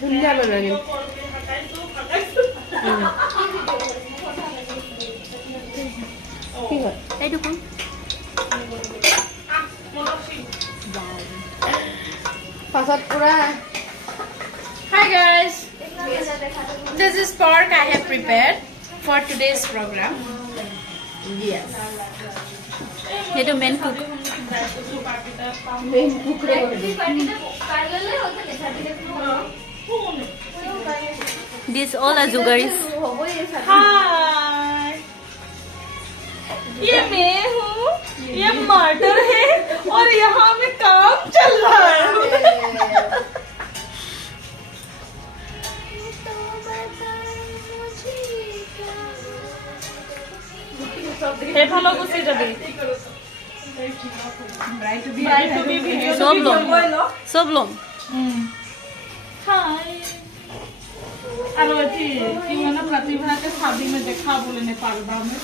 ধুনীয়া বনালি কি হয় এইটুকু পাছত পুৰা Hi guys, this is pork I have prepared for today's program. yes Heto main cook. Main কুকরে These all are Jugaris. हाय ये मैं हूँ ये मर्डर है और यहाँ में काम चल रहा है हे ভালো গুছি যাবি bright to be video Sob lom. Hi আৰু এটি কি মানে প্ৰতিভা के शादी में देखा बोले नेपाल में